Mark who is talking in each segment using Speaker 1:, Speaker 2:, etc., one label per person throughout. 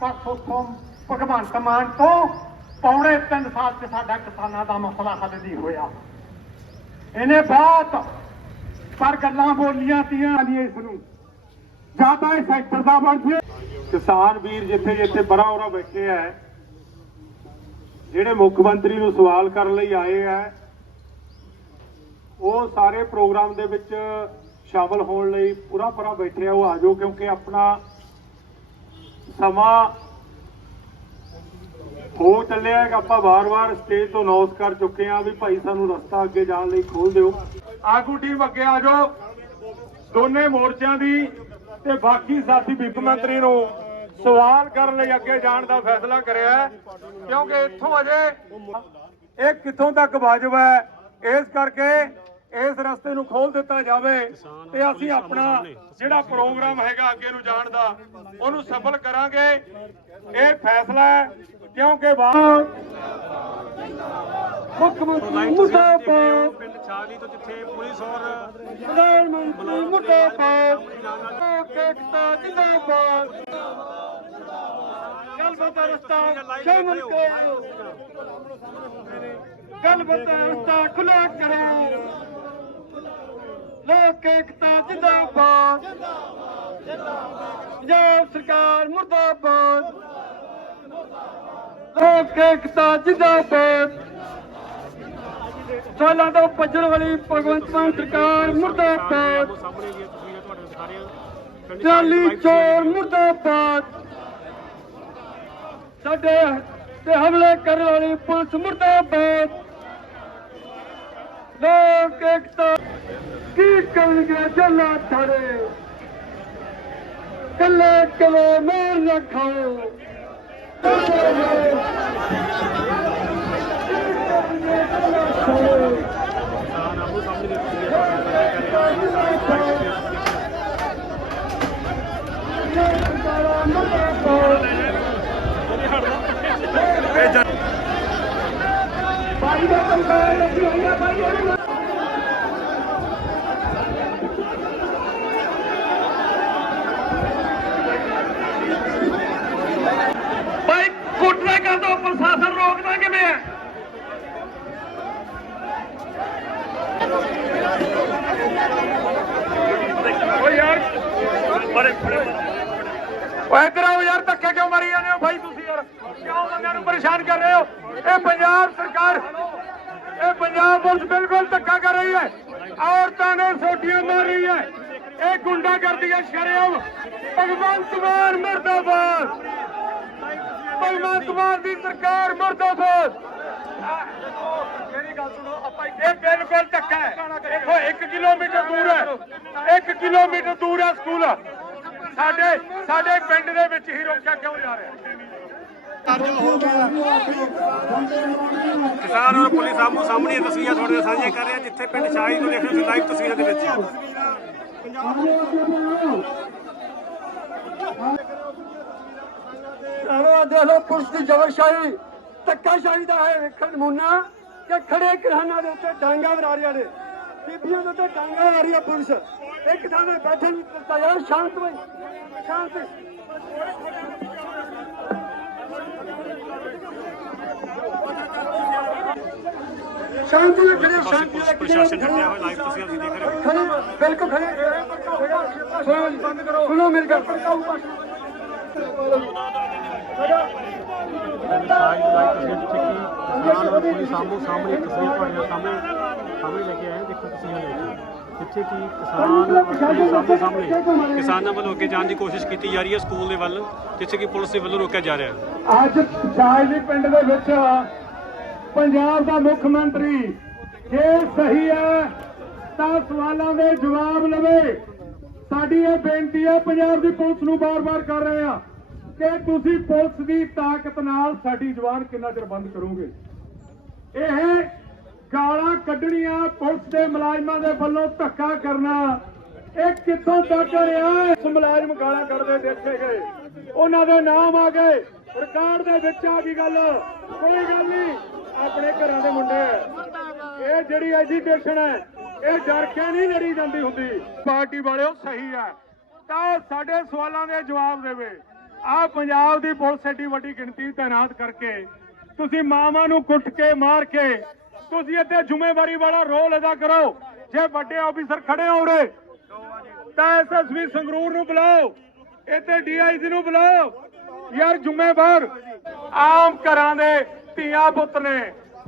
Speaker 1: ਪਰਸੋਂ ਭਗਵੰਤ ਮਾਨ ਤੋਂ ਪੌਣੇ 3 ਸਾਲ ਚ ਸਾਡਾ ਕਿਸਾਨਾਂ ਦਾ ਮਸਲਾ ਹੱਲ ਨਹੀਂ ਹੋਇਆ। ਇਹਨੇ ਬਹੁਤ ਪਰ ਗੱਲਾਂ ਬੋਲੀਆਂ ਤੀਆਂ ਨਹੀਂ ਇਸ ਨੂੰ ਜਾਂ ਇਹ ਸੈਕਟਰ ਦਾ ਬਣ ਜੇ।
Speaker 2: ਕਿਸਾਨ ਵੀਰ ਜਿੱਥੇ ਜਿੱਥੇ ਬੜਾ ਹੋਰਾ ਬੈਠੇ ਆ, ਜਿਹੜੇ ਮੁੱਖ ਮੰਤਰੀ ਨੂੰ ਸਵਾਲ ਕਰਨ ਲਈ ਆਏ ਆ ਉਹ ਸਾਰੇ ਪ੍ਰੋਗਰਾਮ ਦੇ ਵਿੱਚ ਸ਼ਾਮਲ ਹੋਣ ਲਈ ਪੂਰਾ ਪੂਰਾ ਬੈਠੇ ਆ, ਉਹ ਆਜੋ ਕਿਉਂਕਿ ਆਪਣਾ ਸਮਾਂ ਹੋ ਚੱਲਿਆ ਹੈ ਕਿ ਆਪਾਂ ਵਾਰ-ਵਾਰ ਸਟੇਜ ਤੋਂ ਅਨਾਉਂਸ ਕਰ ਚੁੱਕੇ ਆ ਵੀ ਭਾਈ ਸਾਨੂੰ ਰਸਤਾ ਅੱਗੇ ਜਾਣ ਲਈ ਖੋਲ ਦਿਓ। ਆਗੂ ਟੀਮ ਅੱਗੇ ਆ ਜਾਓ। ਦੋਨੇ ਮੋਰਚਿਆਂ ਦੀ ਤੇ ਬਾਕੀ ਸਾਥੀ ਵਿੱਤ ਮੰਤਰੀ ਨੂੰ ਸਵਾਲ ਕਰਨ ਲਈ ਅੱਗੇ ਜਾਣ ਦਾ ਫੈਸਲਾ ਕਰਿਆ ਕਿਉਂਕਿ ਇੱਥੋਂ ਅਜੇ ਇਹ ਕਿੱਥੋਂ ਤੱਕ ਵਾਜਬ ਹੈ, ਇਸ ਕਰਕੇ ਇਸ ਰਸਤੇ ਨੂੰ ਖੋਲ ਦਿੱਤਾ ਜਾਵੇ ਤੇ ਅਸੀਂ ਆਪਣਾ ਜਿਹੜਾ ਪ੍ਰੋਗਰਾਮ ਹੈਗਾ ਅੱਗੇ ਨੂੰ ਜਾਣ ਦਾ ਉਹਨੂੰ ਸਫਲ ਕਰਾਂਗੇ। ਇਹ ਫੈਸਲਾ ਹੈ ਕਿਉਂਕਿ ਬਾਹਰ ਮੁੱਖ ਮੰਤਰੀ ਮੁਰਦਾਬਾਦ
Speaker 3: ਪਿੰਡ ਛਾਲੀ ਤੋਂ ਜਿੱਥੇ ਪੁਲਿਸ ਔਰ
Speaker 2: ਪ੍ਰਧਾਨ ਮੰਤਰੀ ਮੁਰਦਾਬਾਦ ਲੋਕ ਏਕਤਾ ਜਿੰਦਾਬਾਦ। ਗੱਲਬਾਤ ਦਾ ਰਸਤਾ ਸ਼ਾਮਲ ਕਰੋ ਗੱਲਬਾਤ ਦਾ ਰਸਤਾ ਖੁੱਲਾ ਕਰੋ ਲੋਕ ਏਕਤਾ ਜਿੰਦਾਬਾਦ। ਪੰਜਾਬ ਸਰਕਾਰ ਮੁਰਦਾਬਾਦ। ਲੋਕ ਏਕਤਾ ਜਿੰਦਾਬਾਦ। ਸਾਲਾਂ ਤੋਂ ਭੱਜਣ ਵਾਲੀ ਭਗਵੰਤ ਮਾਨ ਸਰਕਾਰ ਮੁਰਦਾਬਾਦ।
Speaker 3: ਸਾਹਮਣੇ ਦੀਆਂ ਤਸਵੀਰਾਂ ਤੁਹਾਡੇ ਦਿਖਾ
Speaker 2: ਚਾਲੀ ਚੋਰ ਮੁਰਦਾਬਾਦ। ਸਾਡੇ ਤੇ ਹਮਲੇ ਕਰਨ ਵਾਲੀ ਪੁਲਿਸ ਮੁਰਦਾਬਾਦ। ਲੋਕ ਏਕਤਾ ਕੀ ਕਰਨਗੇ ਜੱਲਾ ਥੜੇ ਕੱਲੇ ਕਲੇ ਮਾਰ ਨਾ ਖਾਓ।
Speaker 3: ਕਿਸਾਨ
Speaker 2: ਦਾ ਕੰਮ ਲੱਗੀ ਹੋਈ ਆ ਬਾਈ ਇਹਨੂੰ ਭਾਈ ਕੁੱਟਣਾ ਕਰ ਦੋ, ਪ੍ਰਸ਼ਾਸਨ ਰੋਕਦਾ ਕਿਵੇਂ ਹੈ? ਓ ਯਾਰ, ਬੜੇ ਬੜੇ ਓਏ ਇੱਧਰ ਆਓ ਯਾਰ, ਧੱਕੇ ਕਿਉਂ ਮਾਰੀ ਜਾਂਦੇ ਹੋ ਭਾਈ? ਤੁਸੀਂ ਕਿਉਂ ਬੰਦਿਆਂ ਨੂੰ ਪਰੇਸ਼ਾਨ ਕਰ ਰਹੇ ਹੋ? ਇਹ ਪੰਜਾਬ ਸਰਕਾਰ ਇਹ ਪੰਜਾਬ ਪੁਲਿਸ ਬਿਲਕੁਲ ਧੱਕਾ ਕਰ ਰਹੀ ਹੈ। ਔਰਤਾਂ ਨੂੰ ਸੋਟੀਆਂ ਮਾਰ ਰਹੀ ਹੈ। ਇਹ ਗੁੰਡਾ ਕਰਦੀ ਹੈ ਸ਼ਰੇਆਮ। ਭਗਵੰਤ ਮਾਨ ਮਰਦਾਬਾਦ। ਭਗਵੰਤ ਮਾਨ ਦੀ ਸਰਕਾਰ ਮਰਦਾਬਾਦ। ਮੇਰੀ ਗੱਲ ਸੁਣੋ ਆਪਾਂ ਇਹ ਬਿਲਕੁਲ ਧੱਕਾ ਹੈ। ਦੇਖੋ 1 ਕਿਲੋਮੀਟਰ ਦੂਰ ਹੈ। 1 ਕਿਲੋਮੀਟਰ ਦੂਰ ਹੈ ਸਕੂਲ। ਸਾਡੇ ਸਾਡੇ ਪਿੰਡ ਦੇ ਵਿੱਚ ਹੀ ਰੋਕਿਆ ਕਿਉਂ ਜਾ ਰਿਹਾ?
Speaker 3: ਕਿਸਾਨ ਔਰ ਪੁਲਿਸ ਆਮੋ ਸਾਹਮਣੇ ਦੀਆਂ ਤਸਵੀਰਾਂ ਤੁਹਾਡੇ ਨਾਲ ਸਾਂਝੀਆਂ ਕਰ ਰਹੇ ਜਿੱਥੇ ਪਿੰਡ ਛਾਲੀ ਤੋਂ ਦੇਖ ਰਹੇ ਹੋ ਲਾਈਵ ਤਸਵੀਰਾਂ ਦੇ ਵਿੱਚ।
Speaker 2: ਚਲੋ ਦੇਖ ਲਓ, ਪੁਲਿਸ ਦੀ ਜ਼ਬਰਸ਼ਾਹੀ ਧੱਕਾਸ਼ਾਹੀ ਦਾ ਹੈ। ਵੇਖਣ ਨਮੂਨਾ ਕਿ ਖੜੇ ਕਿਸਾਨਾਂ ਦੇ ਉੱਤੇ ਡਾਂਗਾ ਵਰਾਰੀਆਂ ਨੇ। ਬੀਬੀਆਂ ਦੇ ਉੱਤੇ ਡਾਂਗਾ ਵਰਾਰੀ ਆ ਪੁਲਿਸ। ਇੱਕ ਥਾਂ ਤੇ ਬੈਠਣ ਨਹੀਂ ਦਿੱਤਾ ਯਾਰ ਸ਼ਾਂਤ ਬਈ, ਸ਼ਾਂਤ। ਸ਼ਾਂਤੀ ਨਾਲ ਖੜੇ ਸ਼ਾਂਤੀ ਨਾਲ
Speaker 3: ਪ੍ਰਸ਼ਾਸਨ ਹੋਇਆ ਲਾਈਵ ਤੁਸੀਂ ਦੇਖ ਰਹੇ ਹੋ।
Speaker 2: ਖੜੇ ਬਿਲਕੁਲ ਖੜੇ ਸੁਣੋ ਬੰਦ ਕਰੋ ਸੁਣੋ ਮੇਰੀ ਗੱਲ। ਭੜਕਾਊ ਭਾਸ਼ਣ
Speaker 3: ਸਾਈਡ ਲਾਈਵ ਤਸਵੀਰ ਜਿੱਥੇ ਕਿ ਕਿਸਾਨ ਔਰ ਪੁਲਿਸ ਆਮੋ ਸਾਹਮਣੇ ਇੱਕ ਤਸਵੀਰ ਤੁਹਾਡੇ ਨਾਲ ਸਾਹਮਣੇ ਸਾਹਮਣੇ ਲੈ ਕੇ ਆਏ ਹਾਂ। ਦੇਖੋ ਤਸਵੀਰਾਂ ਦੇਖੋ ਜਿੱਥੇ ਕਿ ਕਿਸਾਨ ਔਰ ਪੁਲਿਸ ਆਮੋ ਸਾਹਮਣੇ ਕਿਸਾਨਾਂ ਵੱਲੋਂ ਅੱਗੇ ਜਾਣ ਦੀ ਕੋਸ਼ਿਸ਼ ਕੀਤੀ ਜਾ ਰਹੀ ਹੈ ਸਕੂਲ ਦੇ ਵੱਲ ਜਿੱਥੇ ਕਿ ਪੁਲਿਸ ਦੇ ਵੱਲੋਂ ਰੋਕਿਆ ਜਾ ਰਿਹਾ ਹੈ।
Speaker 2: ਅੱਜ ਸ਼ਾਇਲੀ ਪਿੰਡ ਦੇ ਵਿੱਚ ਪੰਜਾਬ ਦਾ ਮੁੱਖ ਮੰਤਰੀ, ਜੇ ਸਹੀ ਹੈ, ਤਾਂ ਸਵਾਲਾਂ ਦੇ ਜਵਾਬ ਲਵੇ। ਸਾਡੀ ਇਹ ਬੇਨਤੀ ਹੈ, ਪੰਜਾਬ ਦੀ ਪੁਲਿਸ ਨੂੰ ਬਾਰ-ਬਾਰ ਕਰ ਰਹੇ ਆ ਕਿ ਤੁਸੀਂ ਪੁਲਿਸ ਦੀ ਤਾਕਤ ਨਾਲ ਸਾਡੀ ਜਵਾਨ ਕਿੰਨਾ ਚਿਰ ਬੰਦ ਕਰੋਗੇ। ਇਹ ਗਾਲਾਂ ਕੱਢਣੀਆਂ ਪੁਲਿਸ ਦੇ ਮੁਲਾਜ਼ਮਾਂ ਦੇ ਵੱਲੋਂ ਧੱਕਾ ਕਰਨਾ, ਇਹ ਕਿੱਥੋਂ ਤੱਕ ਰਿਹਾ? ਇਸ ਮੁਲਾਜ਼ਮ ਗਾਲਾਂ ਕੱਢਦੇ ਦੇਖੇ ਗਏ। ਉਹਨਾਂ ਦੇ ਨਾਮ ਆ ਗਏ। ਰਿਕਾਰਡ ਦੇ ਵਿੱਚ ਆ ਗਈ ਗੱਲ। ਕੋਈ ਗੱਲ ਨਹੀਂ। ਆਪਣੇ ਘਰਾਂ ਦੇ ਮੁੰਡੇ। ਇਹ ਜਿਹੜੀ ਐਜੀਟੇਸ਼ਨ ਹੈ, ਇਹ ਡਰ ਕੇ ਨਹੀਂ ਲੜੀ ਜਾਂਦੀ ਹੁੰਦੀ। ਪਾਰਟੀ ਵਾਲਿਓ ਸਹੀ ਹੈ। ਤਾਂ ਸਾਡੇ ਸਵਾਲਾਂ ਦੇ ਜਵਾਬ ਦੇਵੇ। ਆ ਪੰਜਾਬ ਦੀ ਪੁਲਿਸ ਏਡੀ ਵੱਡੀ ਗਿਣਤੀ ਤਾਇਨਾਤ ਕਰਕੇ ਤੁਸੀਂ ਮਾਵਾਂ ਨੂੰ ਕੁੱਟ ਕੇ ਮਾਰ ਕੇ ਤੁਸੀਂ ਇੱਥੇ ਜ਼ਿੰਮੇਵਾਰੀ ਵਾਲਾ ਰੋਲ ਅਦਾ ਕਰੋ। ਜੇ ਵੱਡੇ ਆਫੀਸਰ ਖੜੇ ਹੋ ਰਹੇ ਤਾਂ ਐਸਐਸਵੀ ਸੰਗਰੂਰ ਨੂੰ ਬੁਲਾਓ। ਇੱਥੇ ਡੀਆਈਜੀ ਨੂੰ ਬੁਲਾਓ। ਯਾਰ, ਜ਼ਿੰਮੇਵਾਰ। ਆਮ ਘਰਾਂ ਦੇ ਧੀਆਂ ਪੁੱਤ ਨੇ।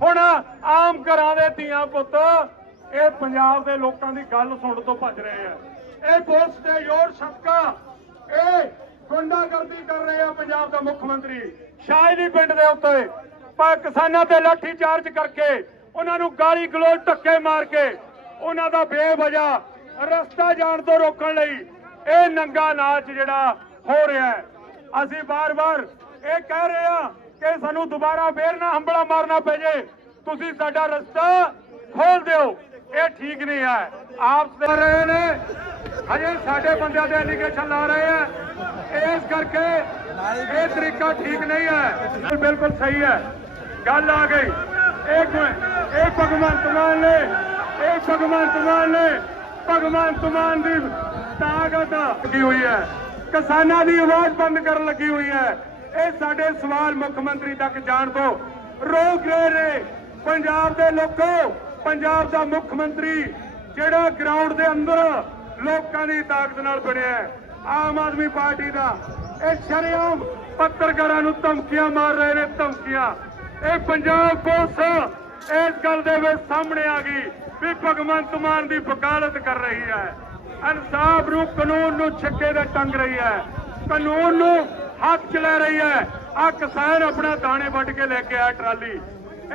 Speaker 2: ਹੁਣ ਆਮ ਘਰਾਂ ਦੇ ਧੀਆਂ ਪੁੱਤ, ਇਹ ਪੰਜਾਬ ਦੇ ਲੋਕਾਂ ਦੀ ਗੱਲ ਸੁਣਨ ਤੋਂ ਭੱਜ ਰਹੇ ਆ। ਇਹ ਪੁਲਿਸ ਦੇ ਜ਼ੋਰ ਸਦਕਾ, ਇਹ ਗੁੰਡਾਗਰਦੀ ਕਰ ਰਹੇ ਆ ਪੰਜਾਬ ਦਾ ਮੁੱਖ ਮੰਤਰੀ। ਸ਼ਾਇਰੀ ਪਿੰਡ ਦੇ ਉੱਤੇ ਪਰ ਕਿਸਾਨਾਂ ਤੇ ਲਾਠੀ ਚਾਰਜ ਕਰਕੇ ਉਹਨਾਂ ਨੂੰ ਗਾਲੀ ਗਲੋਚ ਧੱਕੇ ਮਾਰ ਕੇ ਉਹਨਾਂ ਦਾ ਬੇਵਜ੍ਹਾ ਰਸਤਾ ਜਾਣ ਤੋਂ ਰੋਕਣ ਲਈ ਇਹ ਨੰਗਾ ਨਾਚ ਜਿਹੜਾ ਹੋ ਰਿਹਾ ਹੈ। ਅਸੀਂ ਬਾਰ-ਬਾਰ ਇਹ ਕਹਿ ਰਹੇ ਹਾਂ ਕਿ ਸਾਨੂੰ ਦੁਬਾਰਾ ਫੇਰ ਨਾ ਹੰਬਲਾ ਮਾਰਨਾ ਪੈ ਜੇ। ਤੁਸੀਂ ਸਾਡਾ ਰਸਤਾ ਖੋਲ ਦਿਓ। ਇਹ ਠੀਕ ਨਹੀਂ ਹੈ। ਆਪ ਦੇ ਰਹੇ ਨੇ। ਹਜੇ ਸਾਡੇ ਬੰਦਿਆਂ ਦੇ ਐਲੀਗੇਸ਼ਨ ਲਾ ਰਹੇ ਆ ਇਸ ਕਰਕੇ ਇਹ ਤਰੀਕਾ ਠੀਕ ਨਹੀਂ ਹੈ। ਬਿਲਕੁਲ ਸਹੀ ਹੈ। ਗੱਲ ਆ ਗਈ। ਇੱਕ ਮਿੰਟ ਇਹ ਭਗਵੰਤ ਮਾਨ ਨੇ, ਇਹ ਭਗਵੰਤ ਮਾਨ ਨੇ, ਭਗਵੰਤ ਮਾਨ ਦੀ ਤਾਕਤ ਲੱਗੀ ਹੋਈ ਹੈ। ਕਿਸਾਨਾਂ ਦੀ ਆਵਾਜ਼ ਬੰਦ ਕਰਨ ਲੱਗੀ ਹੋਈ ਹੈ। ਇਹ ਸਾਡੇ ਸਵਾਲ ਮੁੱਖ ਮੰਤਰੀ ਤੱਕ ਜਾਣ ਤੋਂ ਰੋਕ ਰਹੇ ਨੇ। ਪੰਜਾਬ ਦੇ ਲੋਕੋ, ਪੰਜਾਬ ਦਾ ਮੁੱਖ ਮੰਤਰੀ ਜਿਹੜਾ ਗਰਾਊਂਡ ਦੇ ਅੰਦਰ ਲੋਕਾਂ ਦੀ ਤਾਕਤ ਨਾਲ ਬਣਿਆ ਹੈ। ਆਮ ਆਦਮੀ ਪਾਰਟੀ ਦਾ ਇਹ ਸ਼ਰੇਆਮ ਪੱਤਰਕਾਰਾਂ ਨੂੰ ਧਮਕੀਆਂ ਮਾਰ ਰਹੇ ਨੇ, ਧਮਕੀਆਂ। ਇਹ ਪੰਜਾਬ ਪੁਲਿਸ ਇਸ ਗੱਲ ਦੇ ਵਿੱਚ ਸਾਹਮਣੇ ਆ ਗਈ ਵੀ ਭਗਵੰਤ ਮਾਨ ਦੀ ਵਕਾਲਤ ਕਰ ਰਹੀ ਹੈ। ਇਨਸਾਫ ਨੂੰ ਕਾਨੂੰਨ ਨੂੰ ਛੱਕੇ ਦਾ ਟੰਗ ਰਹੀ ਹੈ। ਕਾਨੂੰਨ ਨੂੰ ਹੱਥ ਚ ਲੈ ਰਹੀ ਹੈ। ਆ ਕਿਸਾਨ ਆਪਣਾ ਦਾਣੇ ਵੱਢ ਕੇ ਲੈ ਕੇ ਆਇਆ ਟਰਾਲੀ।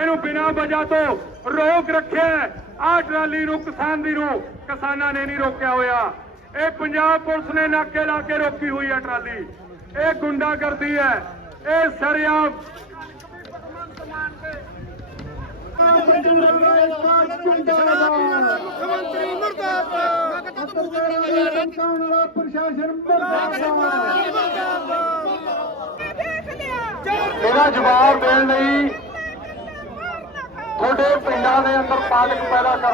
Speaker 2: ਇਹਨੂੰ ਬਿਨਾਂ ਵਜ੍ਹਾ ਤੋਂ ਰੋਕ ਰੱਖਿਆ ਆ ਟਰਾਲੀ ਨੂੰ ਕਿਸਾਨ ਦੀ ਨੂੰ, ਕਿਸਾਨਾਂ ਨੇ ਨਹੀਂ ਰੋਕਿਆ ਹੋਇਆ। ਇਹ ਪੰਜਾਬ ਪੁਲਿਸ ਨੇ ਨਾਕੇ ਲਾ ਕੇ ਰੋਕੀ ਹੋਈ ਹੈ ਟਰਾਲੀ। ਇਹ ਗੁੰਡਾਗਰਦੀ ਹੈ। ਇਹ ਸਰਿਆਮ।
Speaker 1: ਮੁੱਖਮੰਤਰੀ ਮੁਰਦਾਬਾਦ ਰੰਕਾਉਣ ਵਾਲਾ ਪ੍ਰਸ਼ਾਸਨ
Speaker 2: ਇਹਦਾ ਜਵਾਬ ਦੇਣ ਲਈ ਤੁਹਾਡੇ ਪਿੰਡਾਂ ਦੇ ਅੰਦਰ ਪਾਲਕ ਪੈਦਾ ਕਰ